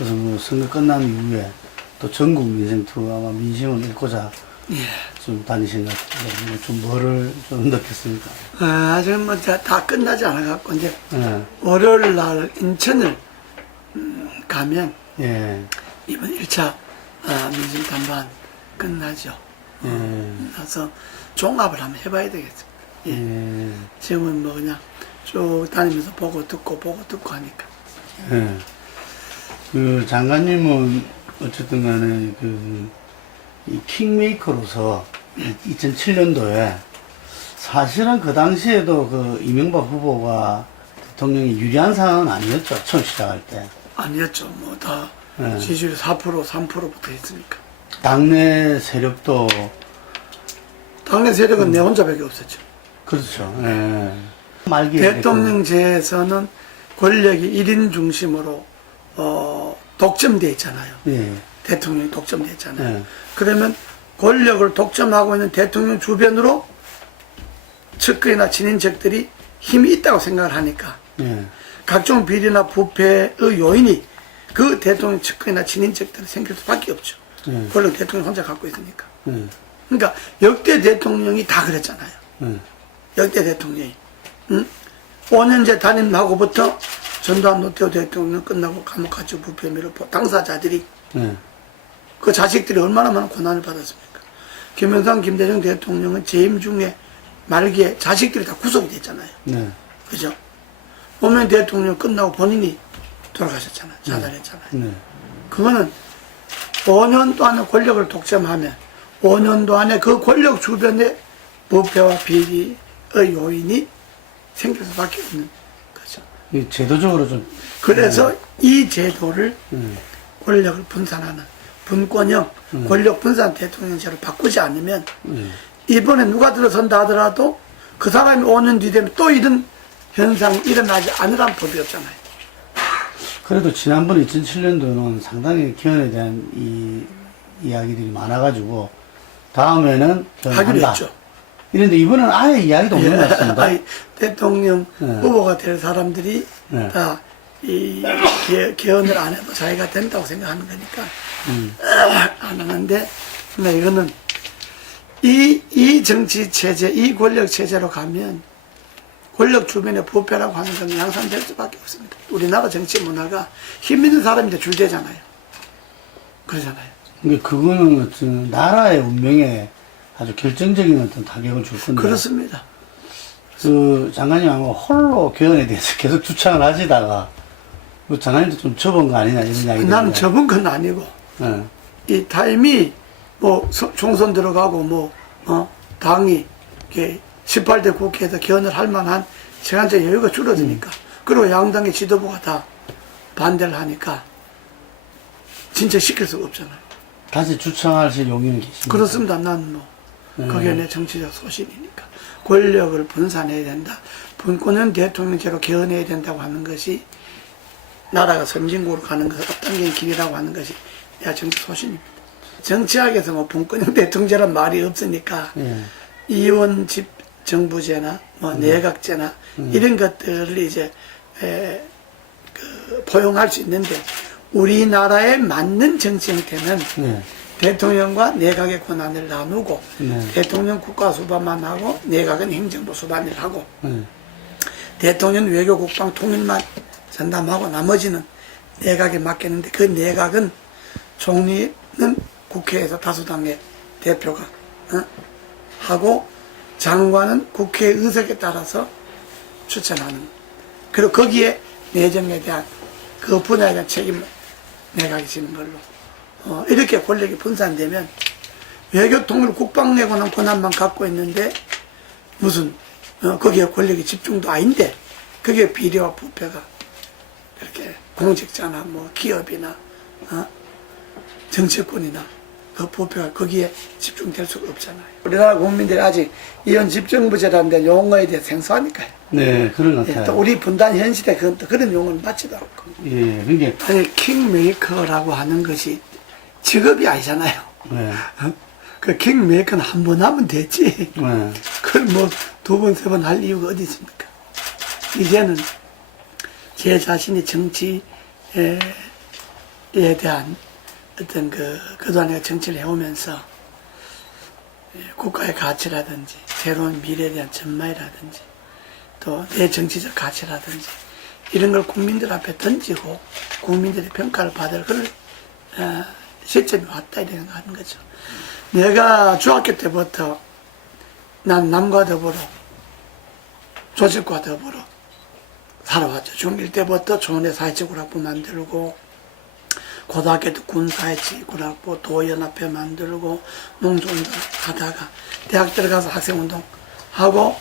그래서 뭐 선거 끝난 이후에 또 전국 민생 투어 아마 민심을 읽고자 예. 좀 다니신 것 같은데 좀 뭐를 좀 느꼈습니까? 아직 뭐 다 끝나지 않아갖고 이제 예. 월요일 날 인천을 가면 예. 이번 1차 민심 탐방 끝나죠. 예. 그래서 종합을 한번 해봐야 되겠습니다. 예. 예. 지금은 뭐 그냥 쭉 다니면서 보고 듣고 하니까. 예. 그 장관님은 어쨌든 간에 이 킹메이커로서 2007년도에 사실은 그 당시에도 그 이명박 후보가 대통령이 유리한 상황은 아니었죠. 처음 시작할 때. 아니었죠. 뭐 다 예. 지지율 4%, 3%부터 했으니까. 당내 세력도 당내 세력은 내 혼자밖에 없었죠. 그렇죠. 예. 말기에 대통령제에서는 권력이 1인 중심으로 독점돼 있잖아요. 예. 대통령이 독점돼 있잖아요. 예. 그러면 권력을 독점하고 있는 대통령 주변으로 측근이나 친인척들이 힘이 있다고 생각을 하니까 예. 각종 비리나 부패의 요인이 그 대통령 측근이나 친인척들이 생길 수밖에 없죠. 예. 권력 대통령이 혼자 갖고 있으니까. 예. 그러니까 역대 대통령이 다 그랬잖아요. 예. 역대 대통령이. 5년제 단임하고부터 전두환 노태우 대통령 끝나고 감옥 갇혀 부패미를 당사자들이 예. 그 자식들이 얼마나 많은 고난을 받았습니까? 김영삼, 김대중 대통령은 재임 중에 말기에 자식들이 다 구속이 됐잖아요. 네. 그죠? 노무현 대통령 끝나고 본인이 돌아가셨잖아요. 자살했잖아요. 네. 그거는 5년도 안에 권력을 독점하면 5년도 안에 그 권력 주변에 부패와 비리의 요인이 생길 수밖에 없는 거죠. 이 제도적으로 좀. 그래서 이 제도를 네. 권력을 분산하는 분권형 권력 분산 대통령제로 바꾸지 않으면 이번에 누가 들어선다 하더라도 그 사람이 5년 뒤 되면 또 이런 현상이 일어나지 않으란 법이 없잖아요. 그래도 지난번 2007년도는 상당히 개헌에 대한 이 이야기들이 많아가지고 다음에는 하기로 개헌한다. 했죠. 이런데 이번에는 아예 이야기도 없는 것 같습니다. 아니, 대통령 네. 후보가 될 사람들이 네. 다 이 개헌을 안 해도 자기가 된다고 생각하는 거니까 안 하는데, 근데 이거는 이 정치 체제, 이 권력 체제로 가면 권력 주변의 부패라고 하는 건 양산될 수밖에 없습니다. 우리나라 정치 문화가 힘 있는 사람인데 줄대잖아요. 그러잖아요. 근데 그거는 어떤 나라의 운명에 아주 결정적인 어떤 타격을 줄 건데. 그렇습니다. 그 장관님 아마 홀로 개헌에 대해서 계속 주창을 하시다가 그 장관님도 좀 접은 거 아니냐 이런 이야기. 나는 접은 건 아니고 네. 이 타임이 뭐 총선 들어가고 당이 이렇게 18대 국회에서 개헌을 할 만한 시간적 여유가 줄어드니까 그리고 양당의 지도부가 다 반대를 하니까 진짜 시킬 수가 없잖아요. 다시 주창하실 용의는 계십니까? 그렇습니다. 난 그게 내 정치적 소신이니까 권력을 분산해야 된다. 분권은 대통령제로 개헌해야 된다고 하는 것이 나라가 선진국으로 가는 것을 앞당기는 길이라고 하는 것이 내 정치 소신입니다. 정치학에서 뭐 분권형 대통령제란 말이 없으니까 이원집 정부제나 내각제나 이런 것들을 이제 포용할 수 있는데 우리나라에 맞는 정치 형태는 대통령과 내각의 권한을 나누고 대통령 국가 수반만 하고 내각은 행정부 수반을 하고 대통령 외교 국방 통일만 전담하고 나머지는 내각에 맡겼는데 그 내각은 총리는 국회에서 다수당의 대표가 하고 장관은 국회 의석에 따라서 추천하는, 그리고 거기에 내정에 대한 그 분야에 대한 책임을 내각이 지는 걸로 이렇게 권력이 분산되면 외교 통일 국방에 관한 권한만 갖고 있는데 무슨 거기에 권력이 집중도 아닌데 그게 비리와 부패가 이렇게 공직자나 뭐 기업이나 정치권이나 그 부패가 거기에 집중될 수가 없잖아요. 우리나라 국민들이 아직 이원 집정부제라는 데 용어에 대해 생소하니까요. 네, 그런 것 예, 같아요. 또 우리 분단 현실에 그건 또 그런 용어는 맞지도 않고. 예, 그게. 아니, 킹메이커라고 하는 것이 직업이 아니잖아요. 네. 그 킹메이커는 한 번 하면 되지. 네. 그걸 뭐 두 번, 세 번 할 이유가 어디 있습니까? 이제는 제 자신이 정치에 대한 어떤 그동안 내가 정치를 해오면서 국가의 가치라든지 새로운 미래에 대한 전망이라든지 또 내 정치적 가치라든지 이런 걸 국민들 앞에 던지고 국민들의 평가를 받을 그런 시점이 왔다 이런 거 하는 거죠. 내가 중학교 때부터 난 남과 더불어 조직과 더불어 살아왔죠. 중1 때부터 초원의 사회체육학부 만들고 고등학교 때 군사회체육학부 도연합회 만들고 농촌운동 하다가 대학 들어가서 학생운동 하고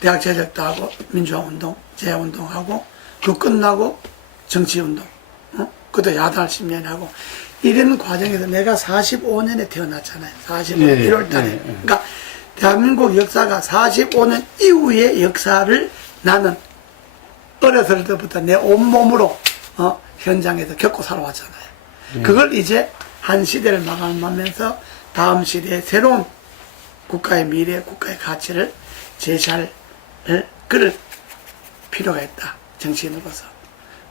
대학 재적도 하고 민주화운동 재야운동하고 그 끝나고 정치운동 그것도 야당을 10년 하고 이런 과정에서 내가 45년에 태어났잖아요. 45년 네, 1월 달에. 그러니까 대한민국 역사가 45년 이후의 역사를 나는 어렸을 때부터 내 온몸으로 현장에서 겪고 살아왔잖아요. 그걸 이제 한 시대를 마감하면서 다음 시대의 새로운 국가의 미래, 국가의 가치를 제시할 그럴 필요가 있다. 정치인으로서.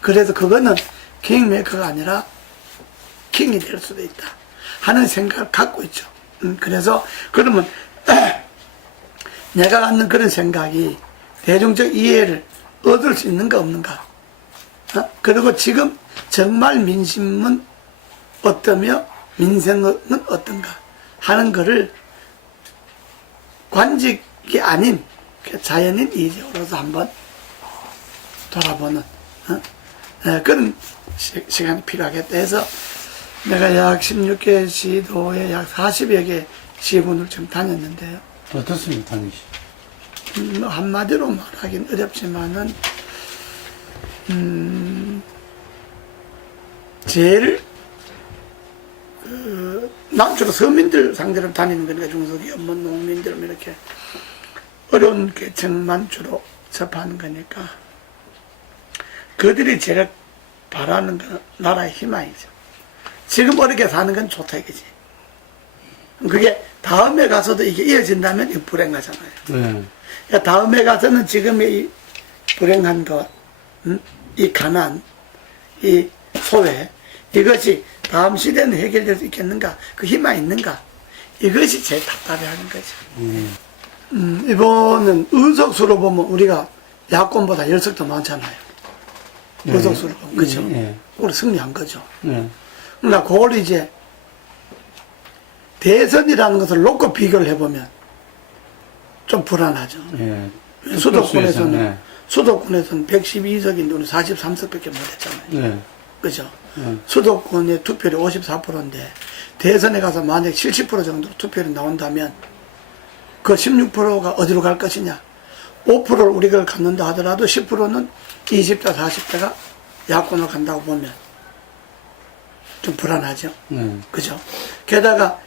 그래서 그거는 킹메이커가 아니라 킹이 될 수도 있다 하는 생각을 갖고 있죠. 그래서 그러면 내가 갖는 그런 생각이 대중적 이해를 얻을 수 있는가 없는가. 그리고 지금 정말 민심은 어떠며 민생은 어떤가 하는 것을 관직이 아닌 자연인 이재호로서 한번 돌아보는 그런 시간이 필요하겠다 해서 내가 약 16개 시도에 약 40여 개 시군을 좀 다녔는데요. 어떻습니까, 당시? 한마디로 말하긴 어렵지만은 제일 주로 서민들 상대로 다니는 거니까 중소기업, 농민들 이렇게 어려운 계층만 주로 접하는 거니까 그들이 제일 바라는 건 나라의 희망이죠. 지금 어렵게 사는 건 좋다 이거지. 그게 다음에 가서도 이게 이어진다면 이 불행하잖아요. 그러니까 다음에 가서는 지금의 이 불행한 것, 이 가난, 이 소외, 이것이 다음 시대는 해결될 수 있겠는가? 그 희망이 있는가? 이것이 제일 답답해하는 거죠. 이번은 의석수로 보면 우리가 야권보다 10석 더 많잖아요. 의석수로 보면. 그죠? 우리 승리한 거죠. 그러나 그걸 이제 대선이라는 것을 놓고 비교를 해보면 좀 불안하죠. 수도권에서는 112석인데 우리 43석밖에 못했잖아요. 그죠? 수도권의 투표율이 54%인데 대선에 가서 만약 70% 정도 투표율이 나온다면 그 16%가 어디로 갈 것이냐? 5%를 우리가 갖는다 하더라도 10%는 20대, 40대가 야권으로 간다고 보면 좀 불안하죠. 그죠? 게다가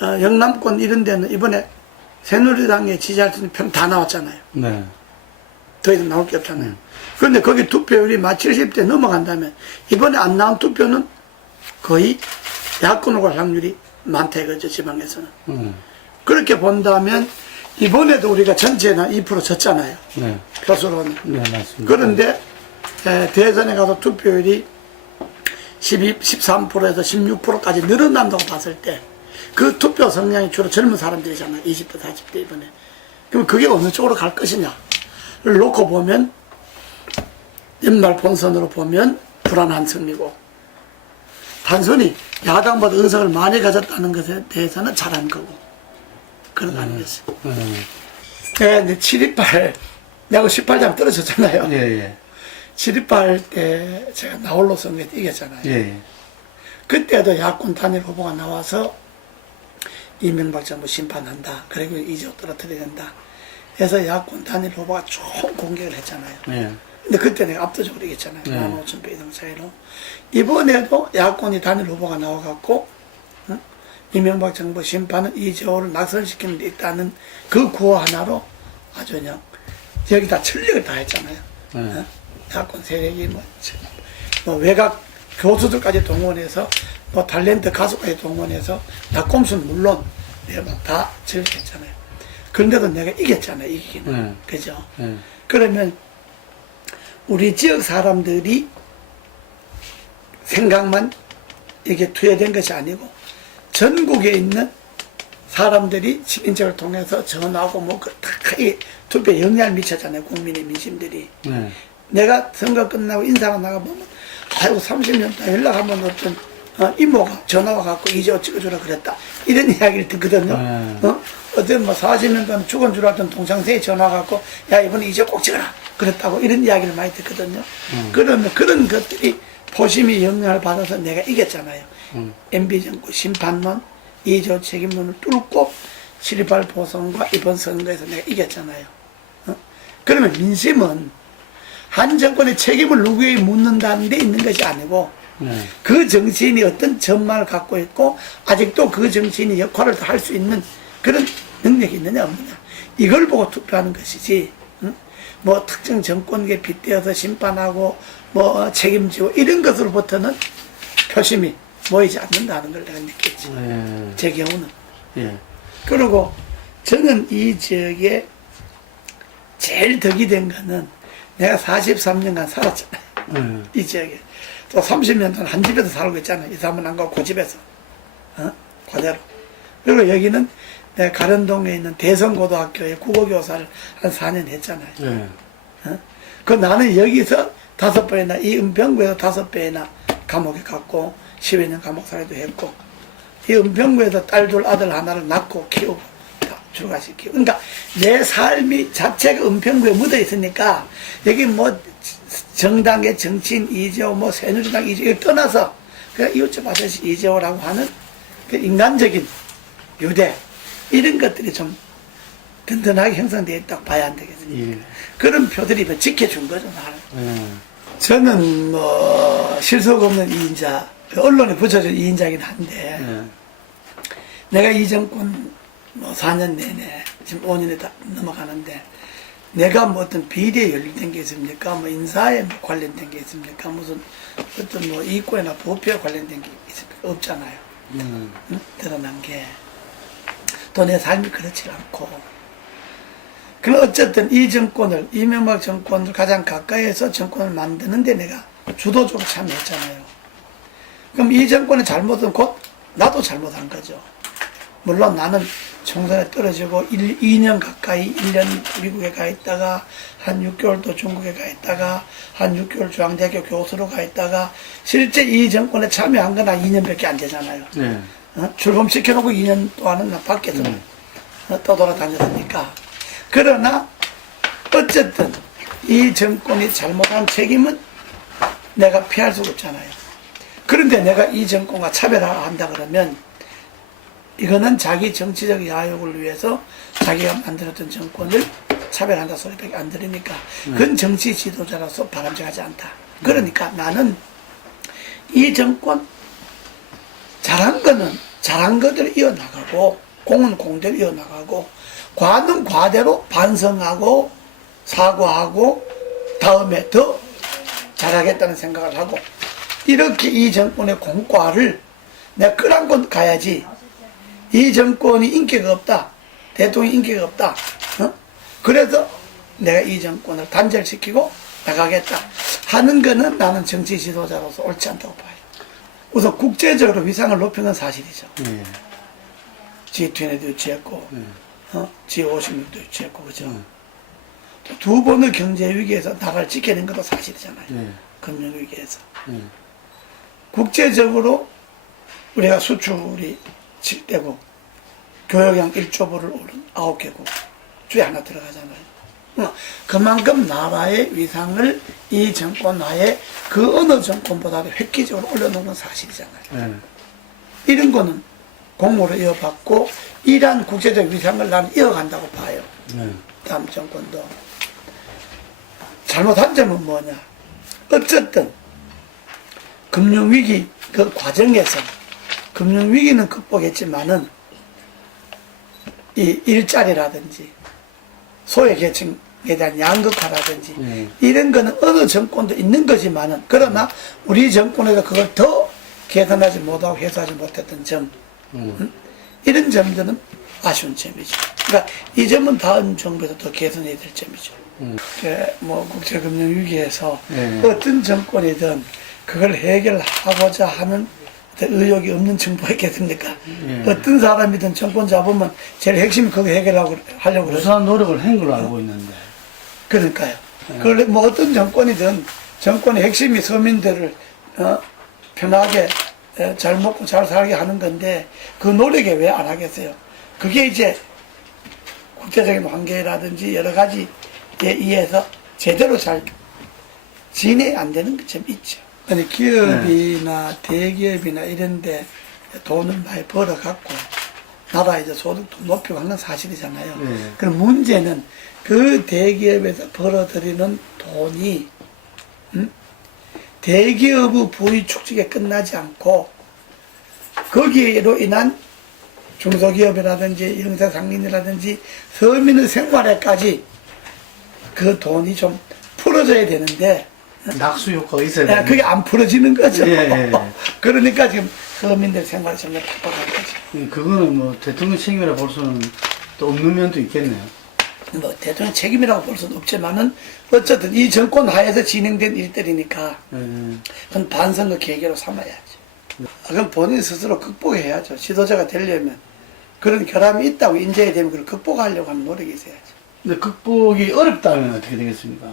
영남권 이런 데는 이번에 새누리당에 지지할 수 있는 편 다 나왔잖아요. 더 이상 나올 게 없잖아요. 그런데 거기 투표율이 막 70대 넘어간다면 이번에 안 나온 투표는 거의 야권으로 갈 확률이 많다 이거죠, 지방에서는. 그렇게 본다면 이번에도 우리가 전체에 2% 졌잖아요. 표수로는. 맞습니다. 그런데 대선에 가서 투표율이 13%에서 16%까지 늘어난다고 봤을 때 그 투표 성향이 주로 젊은 사람들이잖아요. 20대, 40대 이번에. 그럼 그게 어느 쪽으로 갈 것이냐를 놓고 보면 연말 본선으로 보면 불안한 승리고 단순히 야당보다 의석을 많이 가졌다는 것에 대해서는 잘한 거고 그런 거 아니겠어요. 근데 7.28 내가 18장 떨어졌잖아요. 7.28 때 제가 나홀로 선거에 이겼잖아요. 그때도 야권 단일 후보가 나와서 이명박 정부 심판한다. 그리고 이재호 떨어뜨려야 된다. 해서 야권 단일 후보가 총 공격을 했잖아요. 근데 그때 내가 압도적으로 이겼잖아요. 15,000표 이상 차이로. 이번에도 야권이 단일 후보가 나와갖고 이명박 정부 심판은 이재호를 낙선시키는 데 있다는 그 구호 하나로 아주 그냥 여기다 전력을 다했잖아요. 야권 세력이 뭐 외곽 교수들까지 동원해서 뭐 탤런트 가수까지 동원해서 낙검수는 물론 내가 막 다 전력했잖아요. 그런데도 내가 이겼잖아요. 이기기는. 그죠? 그러면 우리 지역 사람들이 생각만 이게 투여된 것이 아니고 전국에 있는 사람들이 친인척을 통해서 전하고 뭐이 투표에 영향을 미쳤잖아요. 국민의 민심들이. 네. 내가 선거 끝나고 인사가 나가보면 아이고 30년 동안 연락 한번 없던 이모가 전화와 갖고 이제 어쩌고저쩌고 그랬다 이런 이야기를 듣거든요. 어떤 뭐 40년 동안 죽은 줄 알던 동창생이 전화 갖고 야 이번에 이제 꼭 찍어라 그랬다고 이런 이야기를 많이 듣거든요. 그러면 그런 것들이 포심이 영향을 받아서 내가 이겼잖아요. MB 정부 심판론 2조 책임론을 뚫고 7.28 보선과 이번 선거에서 내가 이겼잖아요. 그러면 민심은 한 정권의 책임을 누구에게 묻는다는 데 있는 것이 아니고 그 정치인이 어떤 전망을 갖고 있고 아직도 그 정치인이 역할을 할 수 있는 그런 능력이 있느냐 없느냐 이걸 보고 투표하는 것이지 뭐 특정 정권에 빗대어서 심판하고 뭐 책임지고 이런 것으로부터는 표심이 모이지 않는다는 걸 내가 느꼈지. 제 경우는. 예. 그리고 저는 이 지역에 제일 덕이 된 거는 내가 43년간 살았잖아요. 이 지역에. 또 30년 동안 한 집에서 살고 있잖아요. 이사 한번 안 가고 그 집에서. 그대로. 그리고 여기는 내가 가련동에 있는 대성고등학교에 국어교사를 한 4년 했잖아요. 그 나는 여기서 5번이나 이 은평구에서 5번이나 감옥에 갔고 10여 년 감옥살이도 했고 이 은평구에서 딸 둘 아들 하나를 낳고 키우고 다 출가시키고 그러니까 내 삶이 자체가 은평구에 묻어 있으니까 여기 뭐 정당의 정치인 이재호 뭐 새누리당 이재호 떠나서 그냥 이웃집 아저씨 이재호라고 하는 그 인간적인 유대 이런 것들이 좀 든든하게 형성되어 있다고 봐야 안 되겠습니까? 그런 표들이 지켜준 거죠 나를. 저는 뭐 실속 없는 이인자 언론에 붙여준 이인자긴 한데 내가 이 정권 뭐 4년 내내 지금 5년이 다 넘어가는데 내가 뭐 어떤 비리에 연루된 게 있습니까? 뭐 인사에 뭐 관련된 게 있습니까? 무슨 어떤 뭐 이권이나 부패에 관련된 게 있습니까? 없잖아요. 드러난 게. 또 내 삶이 그렇지 않고. 그럼 어쨌든 이 정권을, 이명박 정권을 가장 가까이에서 정권을 만드는데 내가 주도적으로 참여했잖아요. 그럼 이 정권의 잘못은 곧 나도 잘못한 거죠. 물론 나는 총선에 떨어지고 2년 가까이 1년 미국에 가 있다가 한 6개월 또 중국에 가 있다가 한 6개월 중앙대학교 교수로 가 있다가 실제 이 정권에 참여한 건 한 2년밖에 안 되잖아요. 출범시켜놓고 2년 동안은 나 밖에서 떠돌아다녔으니까. 그러나 어쨌든 이 정권이 잘못한 책임은 내가 피할 수가 없잖아요. 그런데 내가 이 정권과 차별화한다 그러면 이거는 자기 정치적 야욕을 위해서 자기가 만들었던 정권을 차별한다 소리밖에 안 들으니까 그건 정치 지도자로서 바람직하지 않다. 그러니까 나는 이 정권 잘한 거는 잘한 것대로 이어나가고 공은 공대로 이어나가고 과는 과대로 반성하고 사과하고 다음에 더 잘하겠다는 생각을 하고 이렇게 이 정권의 공과를 내가 끌어안고 가야지. 이 정권이 인기가 없다. 대통령이 인기가 없다. 그래서 내가 이 정권을 단절시키고 나가겠다 하는 거는 나는 정치 지도자로서 옳지 않다고 봐요. 우선 국제적으로 위상을 높이는 건 사실이죠. G20도 유치했고 G56도 유치했고 그죠. 또 두 번의 경제 위기에서 나라를 지켜낸 것도 사실이잖아요. 금융 위기에서. 국제적으로 우리가 수출이 7대국, 교역량 1조 불을 오른 9개국 주에 하나 들어가잖아요. 그만큼 나라의 위상을 이 정권 하에 그 어느 정권보다도 획기적으로 올려놓는 사실이잖아요. 이런 거는 공모를 이어받고 이러한 국제적 위상을 나는 이어간다고 봐요. 다음 정권도. 잘못한 점은 뭐냐. 어쨌든 금융위기 그 과정에서 금융위기는 극복했지만은 이 일자리라든지 소외계층에 대한 양극화라든지 이런 거는 어느 정권도 있는 거지만은 그러나 우리 정권에서 그걸 더 개선하지 못하고 해소하지 못했던 점 이런 점들은 아쉬운 점이죠. 그러니까 이 점은 다음 정부에서 더 개선해야 될 점이죠. 뭐 국제금융위기에서 어떤 정권이든 그걸 해결하고자 하는 의욕이 없는 정부가 있겠습니까? 예. 어떤 사람이든 정권 잡으면 제일 핵심이 그거 해결하려고 그러죠. 무수한 노력을 한 걸로 알고 있는데. 그러니까요. 그걸 뭐 어떤 정권이든 정권의 핵심이 서민들을 편하게 잘 먹고 잘 살게 하는 건데 그 노력에 왜 안 하겠어요? 그게 이제 국제적인 관계라든지 여러 가지에 의해서 제대로 잘 진행이 안 되는 게 좀 있죠. 아니 기업이나 대기업이나 이런데 돈을 많이 벌어갖고 나라 이제 소득도 높이고 하는 건 사실이잖아요. 네. 그럼 문제는 그 대기업에서 벌어들이는 돈이 대기업의 부의 축적에 끝나지 않고 거기에로 인한 중소기업이라든지 영세상인이라든지 서민의 생활에까지 그 돈이 좀 풀어져야 되는데 낙수 효과가 있어야 돼요. 그게 안 풀어지는 거죠. 예, 예. 그러니까 지금 서민들 생활이 정말 답답한 거죠. 그거는 뭐 대통령 책임이라 볼 수는 또 없는 면도 있겠네요. 뭐 대통령 책임이라고 볼 수는 없지만은 어쨌든 이 정권 하에서 진행된 일들이니까 예. 그건 반성의 계기로 삼아야죠. 그건 본인 스스로 극복해야죠. 지도자가 되려면 그런 결함이 있다고 인정이 되면 그걸 극복하려고 하는 노력이 있어야죠. 근데 극복이 어렵다면 어떻게 되겠습니까?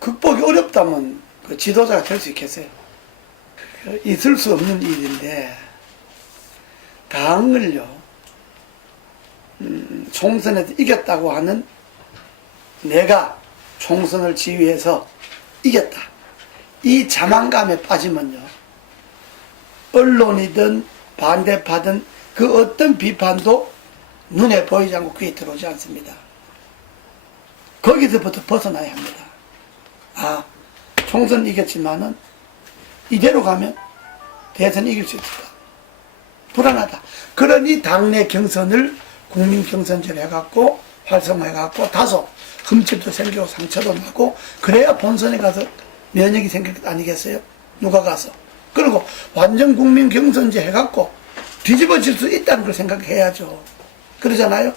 극복이 어렵다면 그 지도자가 될 수 있겠어요? 있을 수 없는 일인데 당을요 총선에서 이겼다고 하는 내가 총선을 지휘해서 이겼다 이 자만감에 빠지면요 언론이든 반대파든 그 어떤 비판도 눈에 보이지 않고 귀에 들어오지 않습니다. 거기서부터 벗어나야 합니다. 아, 총선 이겼지만은 이대로 가면 대선 이길 수 있을까? 불안하다. 그러니 당내 경선을 국민 경선제로 해갖고 활성화해갖고 다소 흠집도 생기고 상처도 나고 그래야 본선에 가서 면역이 생길 것 아니겠어요? 누가 가서. 그리고 완전 국민 경선제 해갖고 뒤집어질 수 있다는 걸 생각해야죠. 그러잖아요?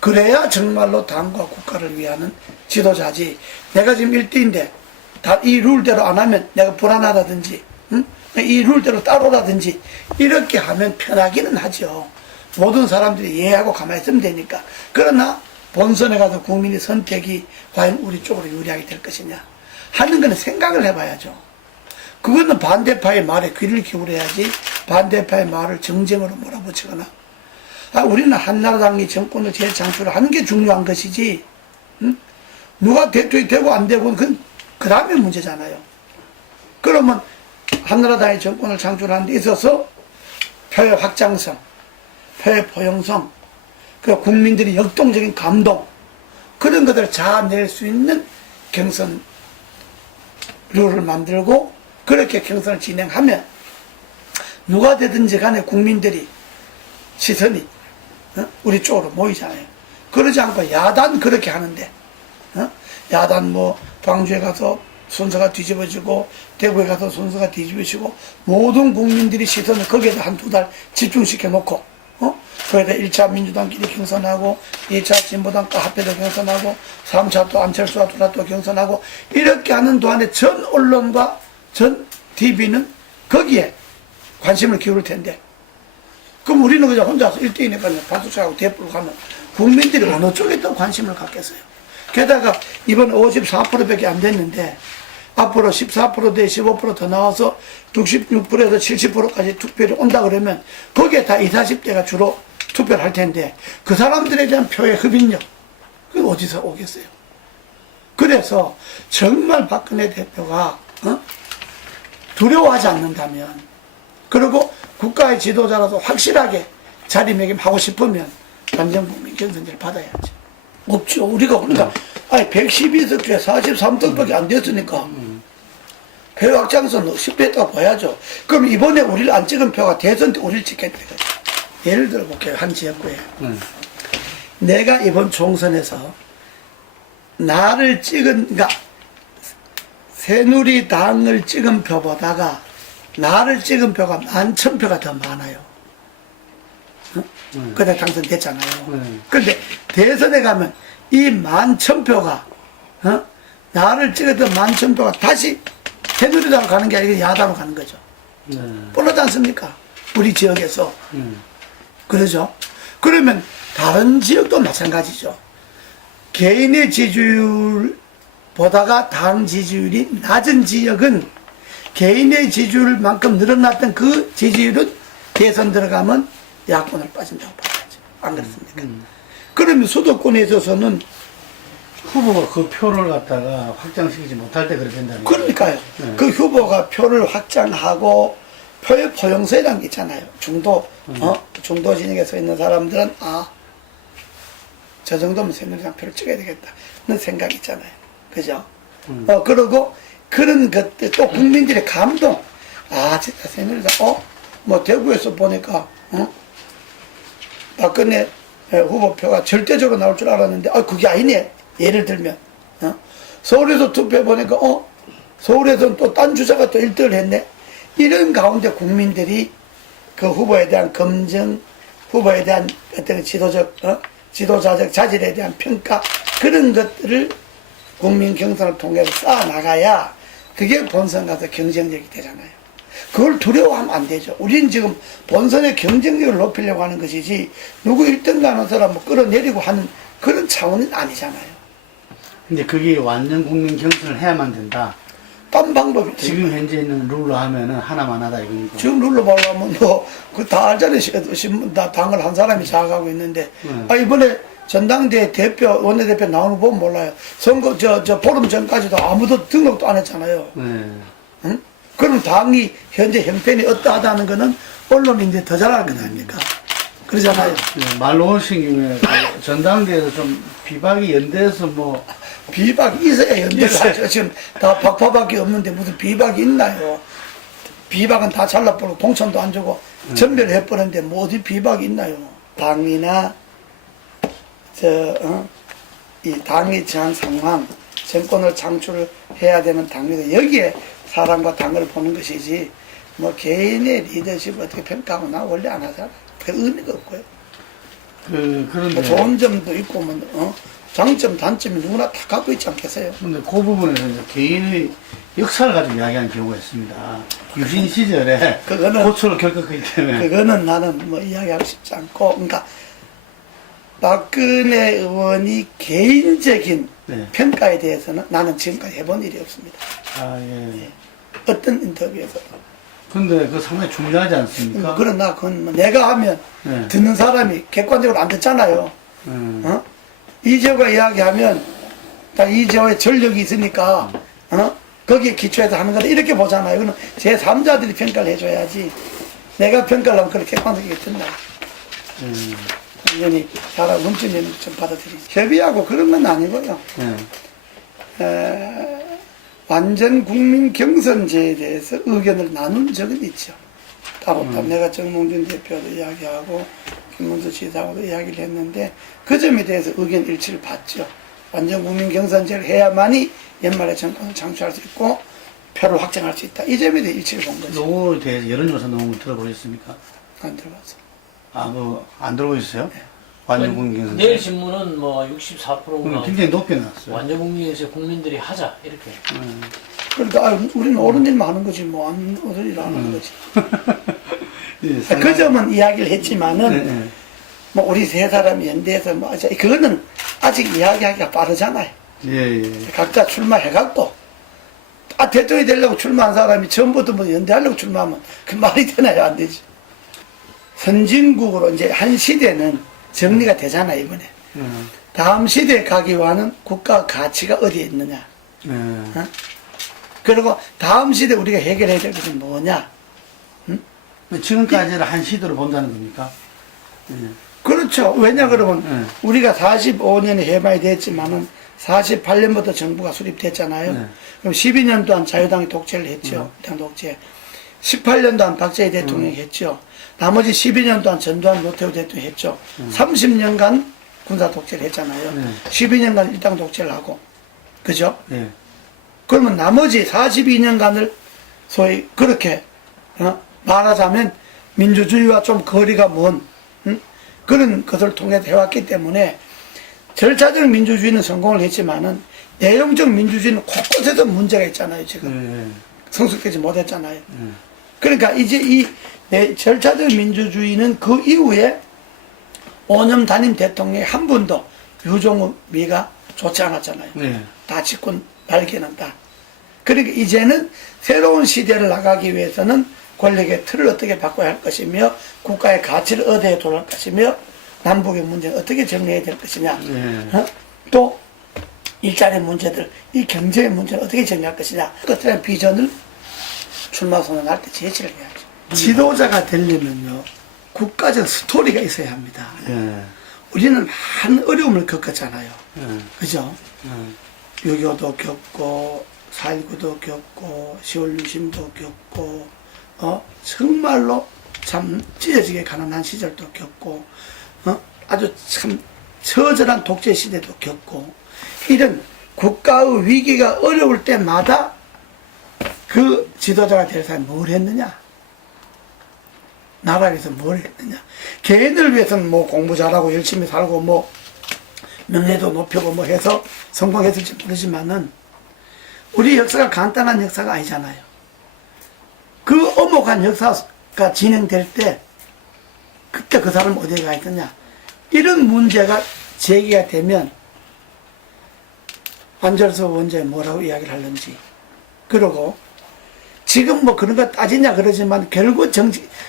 그래야 정말로 당과 국가를 위하는 지도자지. 내가 지금 1대인데, 이 룰대로 안 하면 내가 불안하다든지, 이 룰대로 따로라든지, 이렇게 하면 편하기는 하죠. 모든 사람들이 이해하고 가만히 있으면 되니까. 그러나, 본선에 가서 국민의 선택이 과연 우리 쪽으로 유리하게 될 것이냐. 하는 거는 생각을 해봐야죠. 그거는 반대파의 말에 귀를 기울여야지, 반대파의 말을 정쟁으로 몰아붙이거나, 우리는 한나라당이 정권을 재창출하는 게 중요한 것이지, 누가 대통령이 되고 안 되고, 그건 그 다음에 문제잖아요. 그러면 한나라당이 정권을 창출하는 데 있어서 표의 확장성, 표의 포용성, 그 국민들이 역동적인 감동, 그런 것들을 자아낼 수 있는 경선 룰을 만들고, 그렇게 경선을 진행하면, 누가 되든지 간에 국민들이 시선이 우리 쪽으로 모이잖아요. 그러지 않고 야단 그렇게 하는데 야단 뭐 광주에 가서 순서가 뒤집어지고 대구에 가서 순서가 뒤집어지고 모든 국민들이 시선을 거기에다 한두 달 집중시켜 놓고 거기다 1차 민주당끼리 경선하고 2차 진보당과 합해서 경선하고 3차 또 안철수와 둘다 또 경선하고 이렇게 하는 동안에 전 언론과 전 TV는 거기에 관심을 기울일 텐데 그럼 우리는 그냥 혼자서 1대1이니까 박수차고 대포로 가면 국민들이 어느 쪽에 더 관심을 갖겠어요. 게다가 이번 54%밖에 안 됐는데 앞으로 14%대 15% 더 나와서 66%에서 70%까지 투표율이 온다 그러면 거기에 다 20, 30대가 주로 투표를 할 텐데 그 사람들에 대한 표의 흡입력 그게 어디서 오겠어요. 그래서 정말 박근혜 대표가 두려워하지 않는다면 그리고 국가의 지도자라서 확실하게 자리매김하고 싶으면 완전국민 경선제를 받아야지. 없죠. 우리가 그러니까 112석에 43석밖에 안 됐으니까 표 확장선 10배 했다고 봐야죠. 그럼 이번에 우리를 안 찍은 표가 대선 때 우리를 찍겠다. 예를 들어 볼게요. 한 지역구에. 내가 이번 총선에서 나를 찍은 그러니까 새누리당을 찍은 표보다가 나를 찍은 표가 11,000표가 더 많아요. 그때 당선됐잖아요. 그런데 대선에 가면 이 11,000표가 나를 찍었던 만천표가 다시 새누리당으로 가는 게 아니라 야당으로 가는 거죠. 네. 뻔하지 않습니까? 우리 지역에서. 그러죠. 그러면 다른 지역도 마찬가지죠. 개인의 지지율보다가 당 지지율이 낮은 지역은 개인의 지지율만큼 늘어났던 그 지지율은 대선 들어가면 야권으로 빠진다고 봐야죠. 안 그렇습니까? 그러면 수도권에 있어서는 후보가 그 표를 갖다가 확장시키지 못할 때 그렇게 된다는 거예요. 그러니까요. 네. 그 후보가 표를 확장하고 표의 포용성이라는 게 있잖아요. 중도 진영에 서 있는 사람들은 저 정도면 새누리당 표를 찍어야 되겠다는 생각이 있잖아요. 그죠? 그러고 그런 것들 또 국민들의 감동. 진짜 새누리당 뭐 대구에서 보니까 박근혜 후보표가 절대적으로 나올 줄 알았는데 그게 아니네. 예를 들면 서울에서 투표해 보니까 서울에서는 또 딴 주자가 또 1등을 했네. 이런 가운데 국민들이 그 후보에 대한 검증, 후보에 대한 어떤 지도자적 자질에 대한 평가, 그런 것들을 국민 경선을 통해서 쌓아나가야 그게 본선 가서 경쟁력이 되잖아요. 그걸 두려워하면 안 되죠. 우리는 지금 본선의 경쟁력을 높이려고 하는 것이지, 누구 1등 가는 사람 뭐 끌어내리고 하는 그런 차원은 아니잖아요. 근데 그게 완전 국민 경선을 해야만 된다. 딴 방법이 지금 현재 있는 룰로 하면은 하나만 하다 이거니까. 지금 룰로 보려면 그다 알잖아요. 신문 다 당을 한 사람이 장악하고 있는데 이번에 전당대 대표 원내대표 나오는 거 보면 몰라요. 선거 저 포럼 전까지도 아무도 등록도 안 했잖아요. 응? 그럼 당이 현재 형편이 어떠하다는 거는 언론인들이 더 잘 알거 아닙니까? 그러잖아요. 네, 말로 오신 김에 그 전당대에서 좀 비박이 연대해서 뭐 비박이 있어야 연대를 하죠. 지금 다 박파밖에 없는데 무슨 비박이 있나요? 비박은 다 잘라버리고 동천도 안 주고 전멸해버렸는데 뭐 어디 비박이 있나요? 당이나 이 당이 처한 상황, 정권을 창출해야 되는 당이다. 여기에 사람과 당을 보는 것이지 뭐 개인의 리더십을 어떻게 평가하고 나 원래 안 하잖아. 별 의미가 없고요. 그런데 뭐 좋은 점도 있고 뭐 장점, 단점이 누구나 다 갖고 있지 않겠어요? 근데 그 부분에서 이제 개인의 역사를 가지고 이야기하는 경우가 있습니다. 유신 시절에 그거는- 고초를 겪었기 때문에. 그거는 나는 뭐 이야기하고 싶지 않고, 그러니까 박근혜 의원이 개인적인 네. 평가에 대해서는 나는 지금까지 해본 일이 없습니다. 예. 어떤 인터뷰에서. 근데 그 상당히 중요하지 않습니까? 그러나 그건 뭐 내가 하면 네. 듣는 사람이 객관적으로 안 듣잖아요. 이재호가 이야기하면 다 이재호의 전력이 있으니까 거기에 기초해서 하는 거다 이렇게 보잖아요. 그럼 제3자들이 평가를 해줘야지 내가 평가를 하면 그렇게 객관적이게 듣나. 당연히 사람 문제는 좀 받아들이지. 협의하고 그런 건 아니고요. 완전 국민 경선제에 대해서 의견을 나눈 적은 있죠. 따로따로 내가 정몽준 대표도 이야기하고 김문수 지사하고도 이야기를 했는데 그 점에 대해서 의견 일치를 봤죠. 완전 국민 경선제를 해야만이 연말에 정권을 창출할 수 있고 표를 확정할 수 있다. 이 점에 대해 일치를 본 거죠. 노무에 대해서 여론조사 노무 들어보셨습니까? 안 들어봤어. 안 들어보셨어요? 완전 국민 경선. 내일 신문은 뭐 64%가 굉장히 높게 나왔어요. 완전 국민에서 국민들이 하자 이렇게. 그러니까 우리는 옳은 일만 하는 거지 뭐 안 옳은 일 안 하는 거지. 예, 그 점은 이야기를 했지만은 네. 뭐 우리 세 사람이 연대해서 뭐 그거는 아직 이야기하기가 빠르잖아요. 예. 각자 출마해갖고 대통령이 되려고 출마한 사람이 처음부터 뭐 연대하려고 출마하면 그 말이 되나요? 안 되지. 선진국으로 이제 한 시대는 정리가 되잖아요, 이번에. 다음 시대에 가기 위한 국가 가치가 어디에 있느냐. 그리고 다음 시대 우리가 해결해야 될 것은 뭐냐. 지금까지는 한 시도를 본다는 겁니까? 그렇죠. 왜냐 그러면 우리가 45년에 해방이 됐지만은 48년부터 정부가 수립됐잖아요. 그럼 12년 동안 자유당이 독재를 했죠. 당 독재. 18년 동안 박정희 대통령이 했죠. 나머지 12년 동안 전두환 노태우 대통령이 했죠. 30년간 군사 독재를 했잖아요. 12년간 일당 독재를 하고. 그죠? 그러면 나머지 42년간을 소위 그렇게 말하자면 민주주의와 좀 거리가 먼 그런 것을 통해서 해왔기 때문에 절차적 민주주의는 성공을 했지만은 내용적 민주주의는 곳곳에서 문제가 있잖아요, 지금. 네. 성숙되지 못했잖아요. 그러니까 이제 이 절차적 민주주의는 그 이후에 5년 단임 대통령이 한 번도 유종의미가 좋지 않았잖아요. 네. 다 집권 말기는 다. 그러니까 이제는 새로운 시대를 나가기 위해서는 권력의 틀을 어떻게 바꿔야 할 것이며 국가의 가치를 어디에 도할 것이며 남북의 문제를 어떻게 정리해야 될 것이냐. 네. 또 일자리 문제들, 이 경제의 문제를 어떻게 정리할 것이냐. 그것들의 비전을 출마 선언할 때 제시를 해야죠. 지도자가 되려면요, 국가적 스토리가 있어야 합니다. 네. 우리는 많은 어려움을 겪었잖아요. 네. 그죠? 6.25도 겪고, 4.19도 겪고, 10월 유신도 겪고, 정말로 참 찢어지게 가난한 시절도 겪고, 아주 참 처절한 독재 시대도 겪고, 이런 국가의 위기가 어려울 때마다 그 지도자가 될 사람이 뭘 했느냐? 나라를 위해서 뭘 했느냐? 개인을 위해서는 뭐 공부 잘하고 열심히 살고 뭐 명예도 높이고 뭐 해서 성공했을지 모르지만은 우리 역사가 간단한 역사가 아니잖아요. 그 엄혹한 역사가 진행될 때 그때 그 사람 어디에 가 있느냐? 이런 문제가 제기가 되면 안철수 원장이 뭐라고 이야기를 하는지, 그리고 지금 뭐 그런 거 따지냐 그러지만 결국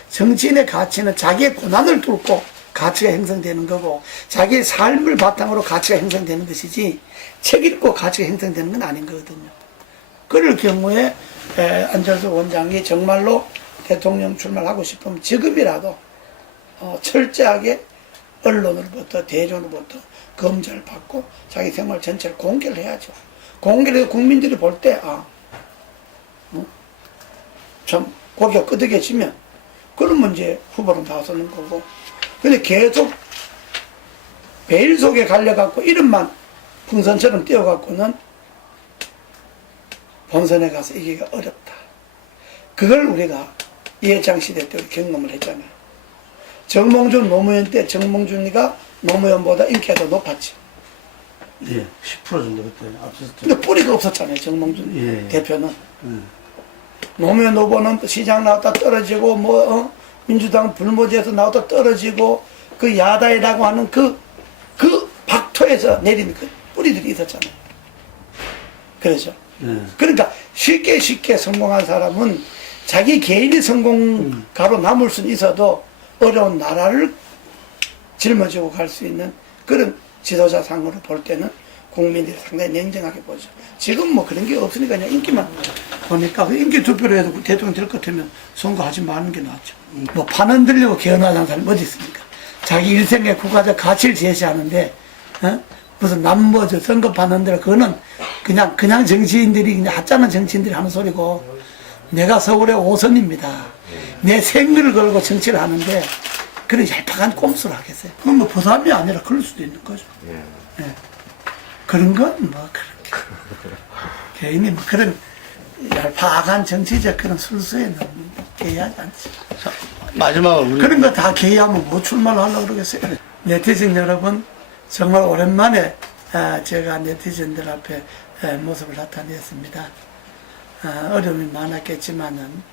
정치인의 가치는 자기의 고난을 뚫고 가치가 형성되는 거고 자기의 삶을 바탕으로 가치가 형성되는 것이지 책 읽고 가치가 형성되는 건 아닌 거거든요. 그럴 경우에 안철수 원장이 정말로 대통령 출마를 하고 싶으면 지금이라도 철저하게 언론으로부터 대전으로부터 검증을 받고 자기 생활 전체를 공개를 해야죠. 공개를 해서 국민들이 볼 때 참 고개가 끄덕여지면 그러면 이제 후보로 나서는 거고, 근데 계속 베일 속에 갈려갖고 이름만 풍선처럼 띄워갖고는 본선에 가서 이기기가 어렵다. 그걸 우리가 이해창 시대 때 경험을 했잖아요. 정몽준 노무현 때 정몽준이가 노무현보다 인기가 더 높았지. 예, 10% 정도 그때 앞섰죠. 근데 뿌리가 없었잖아요, 정몽준 예. 대표는. 노무현 후보는 시장 나왔다 떨어지고, 민주당 불모지에서 나왔다 떨어지고, 그 야다이라고 하는 그 박토에서 내린 그 뿌리들이 있었잖아요. 그렇죠. 그러니까 쉽게 성공한 사람은 자기 개인이 성공가로 남을 수는 있어도 어려운 나라를 짊어지고 갈 수 있는 그런 지도자 상으로 볼 때는 국민들이 상당히 냉정하게 보죠. 지금 뭐 그런 게 없으니까 그냥 인기만 보니까 그 인기 투표로 해도 대통령 될 것 같으면 선거하지 마는 게 낫죠. 뭐 판 흔들려고 개헌하자는 사람이 어디 있습니까? 자기 일생의 국가적 가치를 제시하는데 무슨 남보죠 선거판 흔들어. 그거는 그냥 정치인들이 그냥 하찮은 정치인들이 하는 소리고, 내가 서울의 5선입니다. 내 생명을 걸고 정치를 하는데 그런 얄팍한 꼼수를 하겠어요. 그건 뭐 부담이 아니라 그럴 수도 있는 거죠. 예. 그런 건 뭐 그렇게 개인이 뭐 그런 얄팍한 정치적 그런 술수에는 개의하지 않지. 마지막으로 우리 그런 거 다 개의하면 뭐 출마를 하려고 그러겠어요. 네티즌 여러분, 정말 오랜만에 제가 네티즌들 앞에 모습을 나타냈습니다. 어려움이 많았겠지만은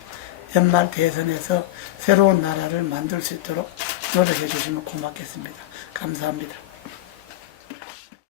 연말 대선에서 새로운 나라를 만들 수 있도록 노력해 주시면 고맙겠습니다. 감사합니다.